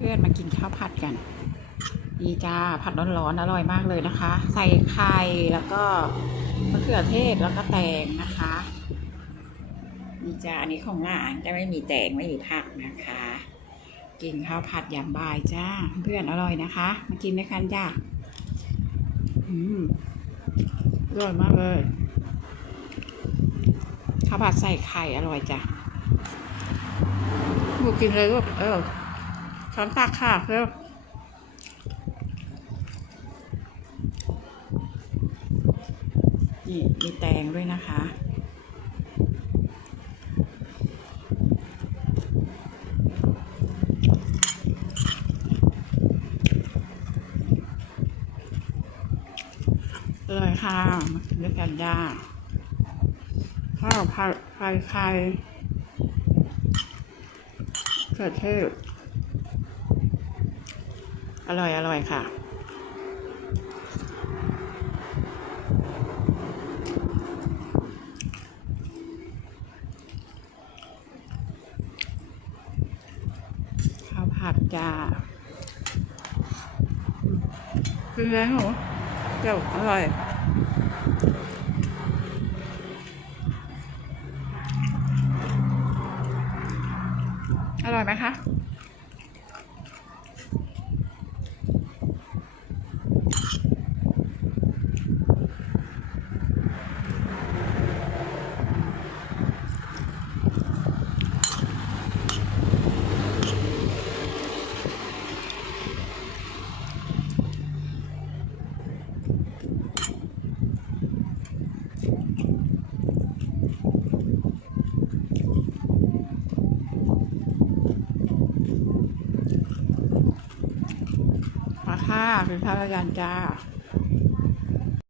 เพื่อนมากินข้าวผัดกัน ดีจ้า ผัดร้อนๆอร่อยมากเลยนะคะ ใส่ไข่แล้วก็มะเขือเทศแล้วก็แตงนะคะดีจ้าอันนี้ของหลานจะไม่มีแตงไม่มีผักนะคะ กินข้าวผัดยามบ่ายจ้า เพื่อนอร่อยนะคะ มากินด้วยกันจ้าอืมอร่อยมากเลยข้าวผัดใส่ไข่อร่อยจ้ะหมูกินเลยลูกเออ ช้อนตักค่ะเพื่อนี่มีแตงด้วยนะคะ เลยค่ะมากินด้วยกันจ้าข้าวผัดไข่ไข่เกิดเทศ อร่อย อร่อยค่ะ ข้าวผัดจ้าคือไงหนูเจ้าอร่อยอร่อยไหมคะ ค่ะคุณพระอาจารย์จ้า